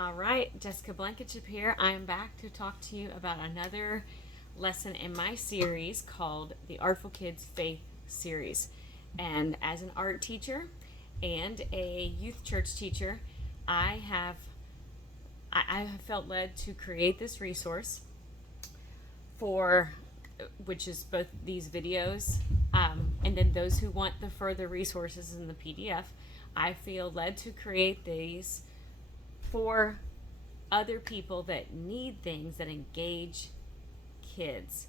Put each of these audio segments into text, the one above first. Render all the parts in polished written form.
All right, Jessica Blankenship here. I am back to talk to you about another lesson in my series called the Artful Kids Faith Series. And as an art teacher and a youth church teacher, I have I have felt led to create this resource for which is both these videos and then those who want the further resources in the PDF. I feel led to create these for other people that need things that engage kids,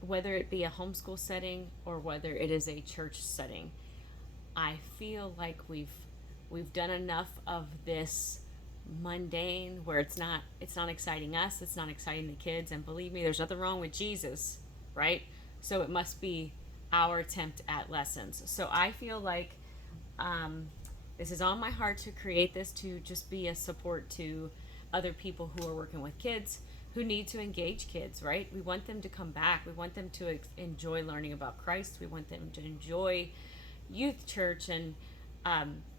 whether it be a homeschool setting or whether it is a church setting. I feel like we've done enough of this mundane where it's not exciting us, it's not exciting the kids, and believe me, there's nothing wrong with Jesus, right? So it must be our attempt at lessons. So I feel like this is on my heart to create this to just be a support to other people who are working with kids who need to engage kids, right? We want them to come back. We want them to enjoy learning about Christ. We want them to enjoy youth church. And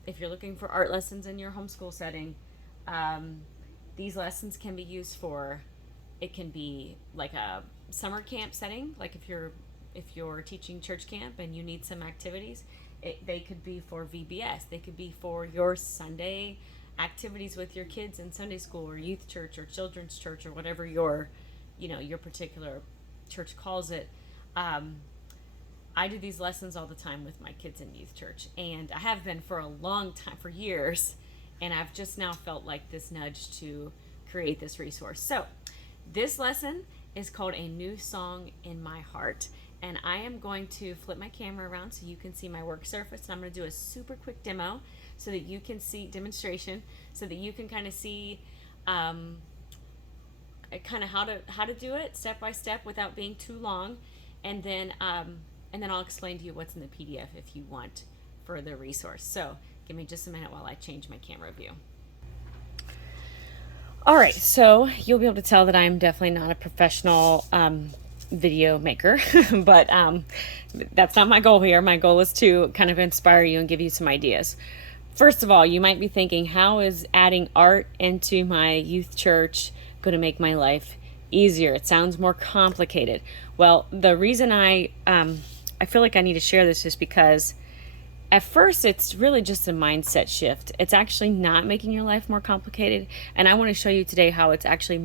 if you're looking for art lessons in your homeschool setting, these lessons can be used for, it can be like a summer camp setting, like if you're teaching church camp and you need some activities. They could be for VBS. They could be for your Sunday activities with your kids in Sunday school or youth church or children's church or whatever your particular church calls it. I do these lessons all the time with my kids in youth church, and I have been for a long time, for years, and I've just now felt like this nudge to create this resource. So this lesson is called A New Song in My Heart. And I am going to flip my camera around so you can see my work surface. And I'm going to do a super quick demo so that you can see demonstration, so that you can kind of see kind of how to do it step by step without being too long. And then I'll explain to you what's in the PDF if you want further resource. So give me just a minute while I change my camera view. All right, so you'll be able to tell that I'm definitely not a professional video maker, but that's not my goal here. My goal is to kind of inspire you and give you some ideas. First of all, you might be thinking, how is adding art into my youth church going to make my life easier? It sounds more complicated. Well, the reason I feel like I need to share this is because at first it's really just a mindset shift. It's actually not making your life more complicated, and I want to show you today how it's actually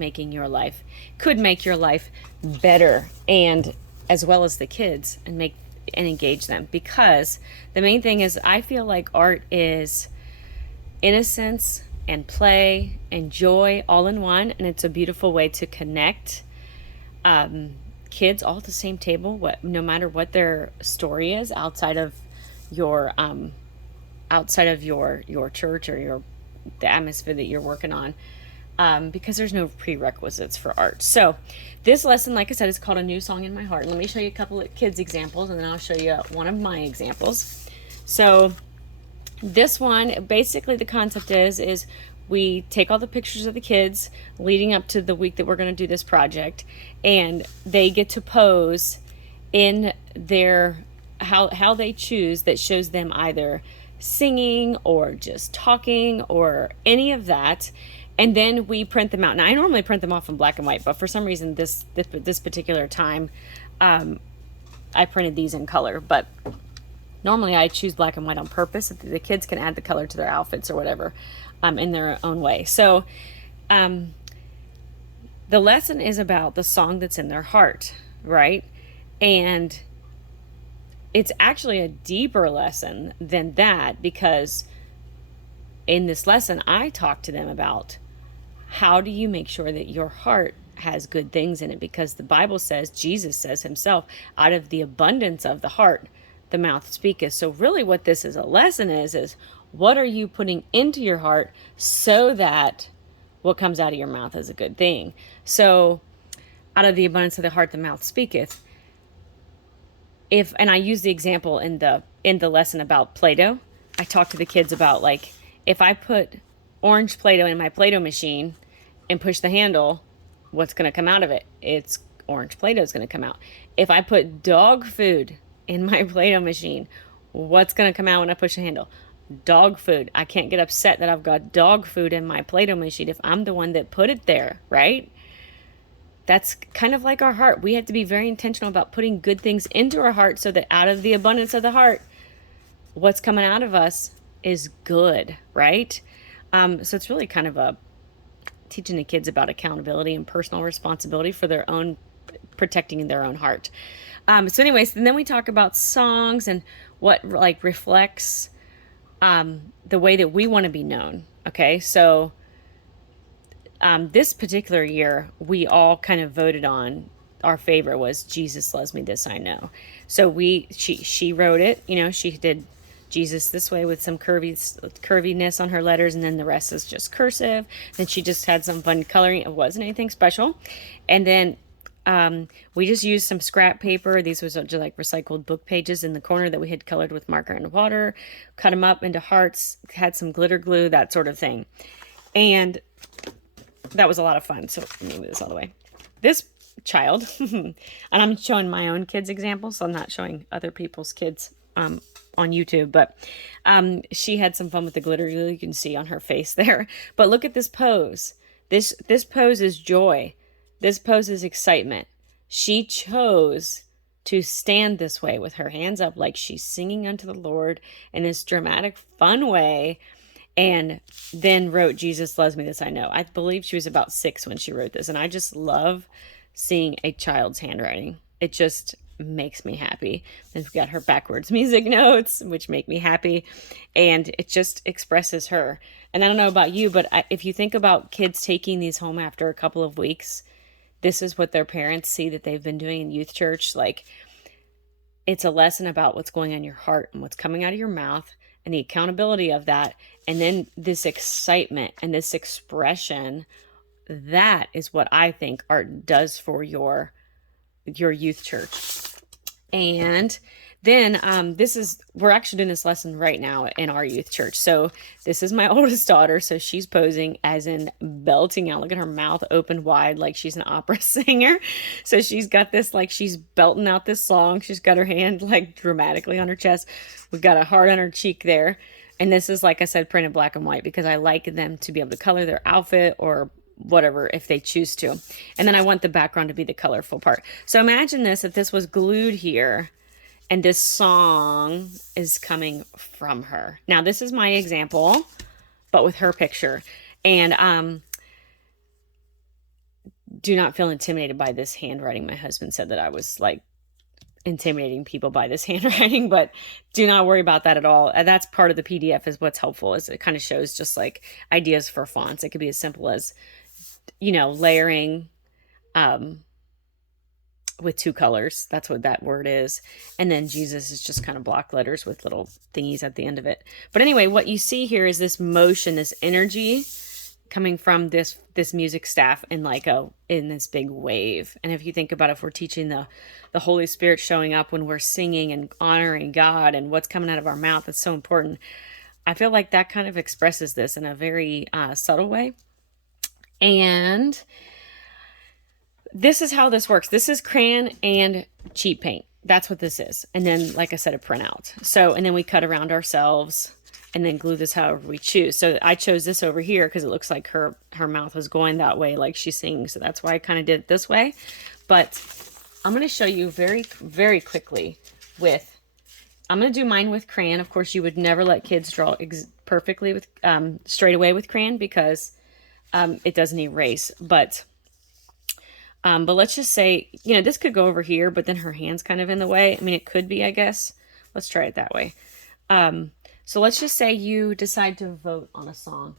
could make your life better, and as well as the kids, and engage them. Because the main thing is, I feel like art is innocence and play and joy all in one, and it's a beautiful way to connect kids all at the same table, no matter what their story is outside of your church or the atmosphere that you're working on, because there's no prerequisites for art. So this lesson, like I said, is called A New Song in My Heart. Let me show you a couple of kids examples, and then I'll show you one of my examples. So this one, basically the concept is we take all the pictures of the kids leading up to the week that we're going to do this project, and they get to pose in their how they choose, that shows them either singing or just talking or any of that. And then we print them out. Now, I normally print them off in black and white, but for some reason this particular time I printed these in color. But normally I choose black and white on purpose so that the kids can add the color to their outfits or whatever in their own way. So the lesson is about the song that's in their heart, right? And it's actually a deeper lesson than that, because in this lesson, I talk to them about how do you make sure that your heart has good things in it, because the Bible says, Jesus says himself, out of the abundance of the heart, the mouth speaketh. So really what this is a lesson is what are you putting into your heart so that what comes out of your mouth is a good thing. So out of the abundance of the heart, the mouth speaketh. And I use the example in the lesson about Play-Doh. I talk to the kids about, like, if I put orange Play-Doh in my Play-Doh machine and push the handle, what's going to come out of it? It's orange Play-Doh is going to come out. If I put dog food in my Play-Doh machine, what's going to come out when I push the handle? dog food. I can't get upset that I've got dog food in my Play-Doh machine if I'm the one that put it there, right? That's kind of like our heart. We have to be very intentional about putting good things into our heart so that out of the abundance of the heart, what's coming out of us is good, right? So it's really kind of a teaching the kids about accountability and personal responsibility for their own protecting their own heart. So anyways, and then we talk about songs and what like reflects the way that we want to be known. Okay, so this particular year, we all kind of voted on our favorite was Jesus Loves Me, This I Know. So she wrote it, she did Jesus this way with some curviness on her letters, and then the rest is just cursive. Then she just had some fun coloring. It wasn't anything special. And then we just used some scrap paper. These was just like recycled book pages in the corner that we had colored with marker and water, cut them up into hearts, had some glitter glue, that sort of thing. And that was a lot of fun. So let me move this all the way. This child, and I'm showing my own kids' examples, so I'm not showing other people's kids on YouTube, but she had some fun with the glitter glue. You can see on her face there. But look at this pose. This pose is joy. This pose is excitement. She chose to stand this way with her hands up like she's singing unto the Lord in this dramatic, fun way, and then wrote Jesus Loves Me, This I Know. I believe she was about 6 when she wrote this, and I just love seeing a child's handwriting. It just makes me happy. And we've got her backwards music notes, which make me happy, and it just expresses her. And I don't know about you, but if you think about kids taking these home after a couple of weeks, this is what their parents see that they've been doing in youth church. Like, it's a lesson about what's going on in your heart and what's coming out of your mouth and the accountability of that. And then this excitement and this expression, that is what I think art does for your youth church. And then we're actually doing this lesson right now in our youth church. So this is my oldest daughter. So she's posing as in belting out. Look at her mouth open wide like she's an opera singer. So she's got this, like she's belting out this song. She's got her hand like dramatically on her chest. We've got a heart on her cheek there. And this is, like I said, printed black and white because I like them to be able to color their outfit or whatever if they choose to. And then I want the background to be the colorful part. So imagine this, if this was glued here and this song is coming from her. Now this is my example, but with her picture. And do not feel intimidated by this handwriting. My husband said that I was like intimidating people by this handwriting, but do not worry about that at all. And that's part of the PDF is what's helpful, is it kind of shows just like ideas for fonts. It could be as simple as, layering with 2 colors. That's what that word is. And then Jesus is just kind of block letters with little thingies at the end of it. But anyway, what you see here is this motion, this energy coming from this music staff in this big wave. And if you think about it, if we're teaching the Holy Spirit showing up when we're singing and honoring God and what's coming out of our mouth, it's so important. I feel like that kind of expresses this in a very subtle way. And this is how this works. This is crayon and cheap paint. That's what this is. And then, like I said, a printout. So, and then we cut around ourselves and then glue this however we choose. So I chose this over here because it looks like her mouth was going that way like she's singing. So that's why I kind of did it this way. But I'm going to show you very, very quickly I'm going to do mine with crayon. Of course, you would never let kids draw perfectly with straight away with crayon because it doesn't erase. But let's just say, this could go over here, but then her hand's kind of in the way. I mean, it could be, I guess. Let's try it that way. So let's just say you decide to vote on a song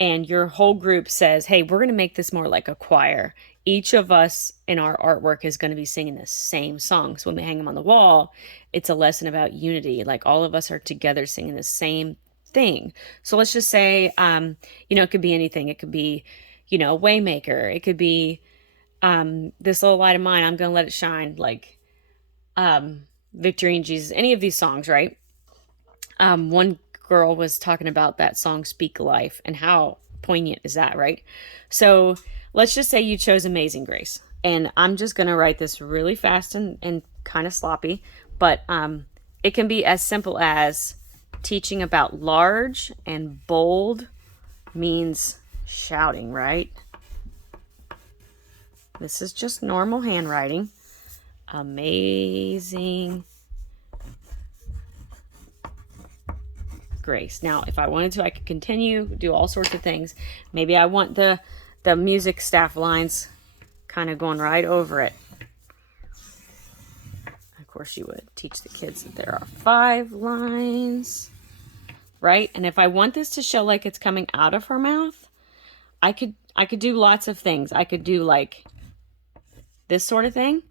and your whole group says, hey, we're going to make this more like a choir. Each of us in our artwork is going to be singing the same song. So when we hang them on the wall, it's a lesson about unity. Like all of us are together singing the same thing. So let's just say, it could be anything. It could be, Waymaker. It could be this little light of mine. I'm going to let it shine. Like Victory in Jesus. Any of these songs, right? One girl was talking about that song Speak Life and how poignant is that, right? So let's just say you chose Amazing Grace, and I'm just going to write this really fast and kind of sloppy, but it can be as simple as teaching about large and bold means shouting, right? This is just normal handwriting. Amazing grace. Now, if I wanted to, I could continue, do all sorts of things. Maybe I want the music staff lines kind of going right over it. Of course, you would teach the kids that there are 5 lines, right? And if I want this to show like it's coming out of her mouth, I could do lots of things. I could do like this sort of thing.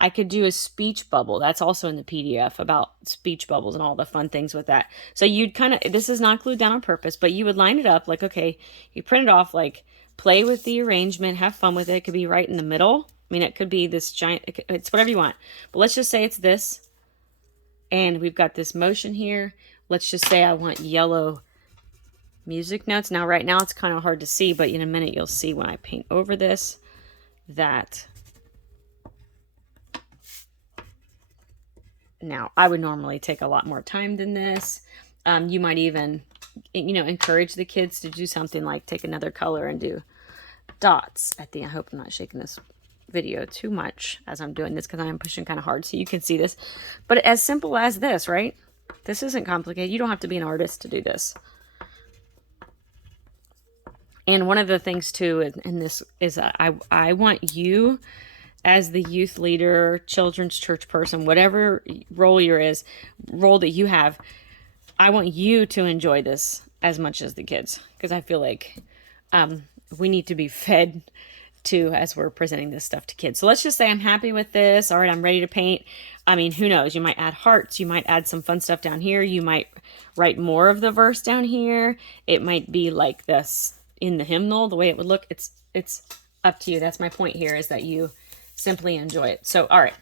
I could do a speech bubble. That's also in the PDF about speech bubbles and all the fun things with that. So you'd kind of, this is not glued down on purpose, but you would line it up like, okay, you print it off, like play with the arrangement, have fun with it. It could be right in the middle. I mean, it could be this giant, it's whatever you want. But let's just say it's this. And we've got this motion here. Let's just say I want yellow music notes. Now, right now it's kind of hard to see, but in a minute you'll see when I paint over this that... Now, I would normally take a lot more time than this. You might even, encourage the kids to do something like take another color and do dots at the end. I hope I'm not shaking this video too much as I'm doing this because I'm pushing kind of hard so you can see this. But as simple as this, right? This isn't complicated. You don't have to be an artist to do this. And one of the things too in this is that I want you as the youth leader, children's church person, whatever role that you have, I want you to enjoy this as much as the kids. Because I feel like we need to be fed too as we're presenting this stuff to kids. So let's just say I'm happy with this. All right, I'm ready to paint. I mean, who knows? You might add hearts. You might add some fun stuff down here. You might write more of the verse down here. It might be like this in the hymnal, the way it would look. It's up to you. That's my point here, is that you simply enjoy it. So, all right,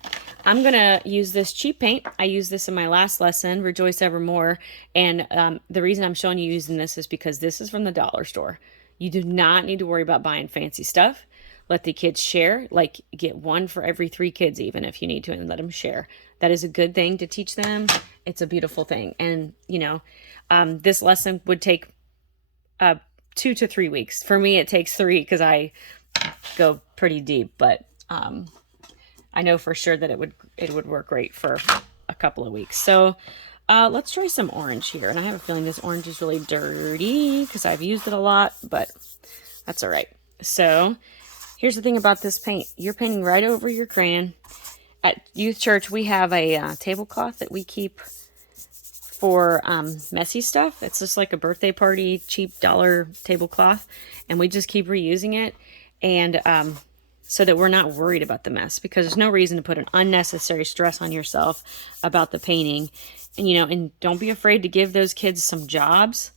I'm going to use this cheap paint. I used this in my last lesson, Rejoice Evermore. And the reason I'm showing you using this is because this is from the dollar store. You do not need to worry about buying fancy stuff. Let the kids share, like get 1 for every 3 kids, even if you need to, and let them share. That is a good thing to teach them. It's a beautiful thing. And, this lesson would take 2 to 3 weeks. For me, it takes 3 because I go pretty deep, but I know for sure that it would work great for a couple of weeks. So let's try some orange here. And I have a feeling this orange is really dirty because I've used it a lot, but that's all right. So here's the thing about this paint. You're painting right over your crayon. At youth church, we have a tablecloth that we keep for messy stuff. It's just like a birthday party, cheap dollar tablecloth. And we just keep reusing it. And so that we're not worried about the mess, because there's no reason to put an unnecessary stress on yourself about the painting. And, and don't be afraid to give those kids some jobs.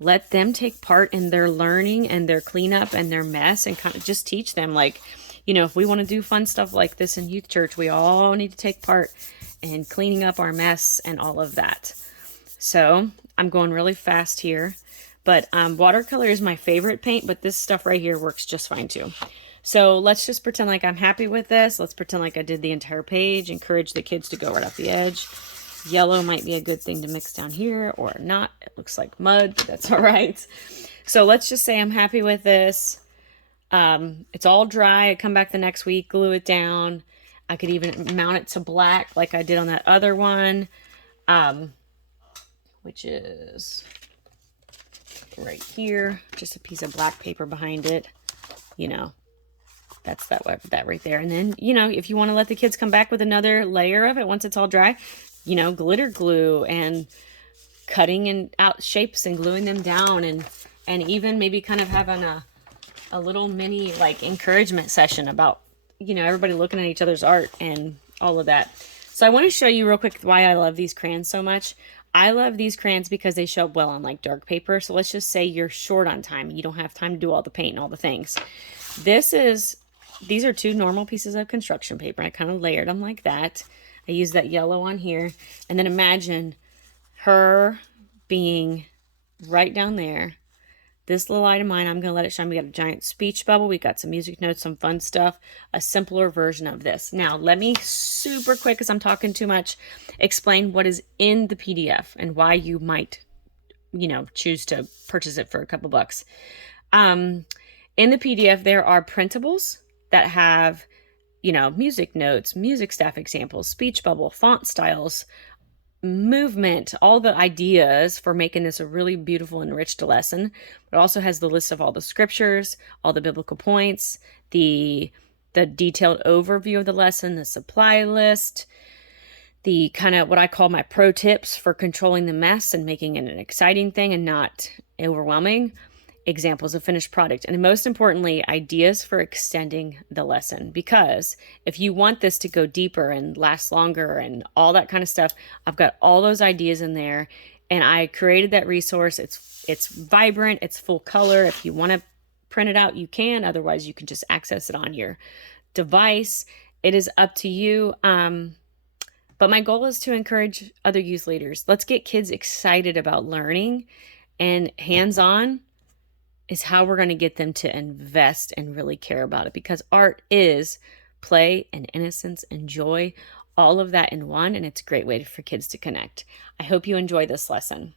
Let them take part in their learning and their cleanup and their mess, and kind of just teach them, like, if we want to do fun stuff like this in youth church, we all need to take part in cleaning up our mess and all of that. So I'm going really fast here, but watercolor is my favorite paint, but this stuff right here works just fine too. So let's just pretend like I'm happy with this. Let's pretend like I did the entire page. Encourage the kids to go right off the edge. Yellow might be a good thing to mix down here or not. It looks like mud, but that's all right. So let's just say I'm happy with this. It's all dry. I come back the next week, glue it down. I could even mount it to black like I did on that other one, which is right here. Just a piece of black paper behind it, That's that right there. And then, if you want to let the kids come back with another layer of it once it's all dry, glitter glue and cutting out shapes and gluing them down, and even maybe kind of having a little mini like encouragement session about, everybody looking at each other's art and all of that. So I want to show you real quick why I love these crayons so much. I love these crayons because they show up well on like dark paper. So let's just say you're short on time. You don't have time to do all the paint and all the things. These are 2 normal pieces of construction paper. I kind of layered them like that. I used that yellow on here. And then imagine her being right down there. This little light of mine, I'm going to let it shine. We got a giant speech bubble. We got some music notes, some fun stuff, a simpler version of this. Now, let me super quick, because I'm talking too much, explain what is in the PDF and why you might, choose to purchase it for a couple bucks. In the PDF, there are printables that have, music notes, music staff examples, speech bubble, font styles, movement, all the ideas for making this a really beautiful, enriched lesson. It also has the list of all the scriptures, all the biblical points, the detailed overview of the lesson, the supply list, the kind of what I call my pro tips for controlling the mess and making it an exciting thing and not overwhelming, examples of finished product, and most importantly, ideas for extending the lesson. Because if you want this to go deeper and last longer and all that kind of stuff, I've got all those ideas in there, and I created that resource. It's vibrant, it's full color. If you want to print it out, you can. Otherwise, you can just access it on your device. It is up to you. But my goal is to encourage other youth leaders. Let's get kids excited about learning, and hands-on is how we're going to get them to invest and really care about it, because art is play and innocence and joy, all of that in one, and it's a great way for kids to connect. I hope you enjoy this lesson.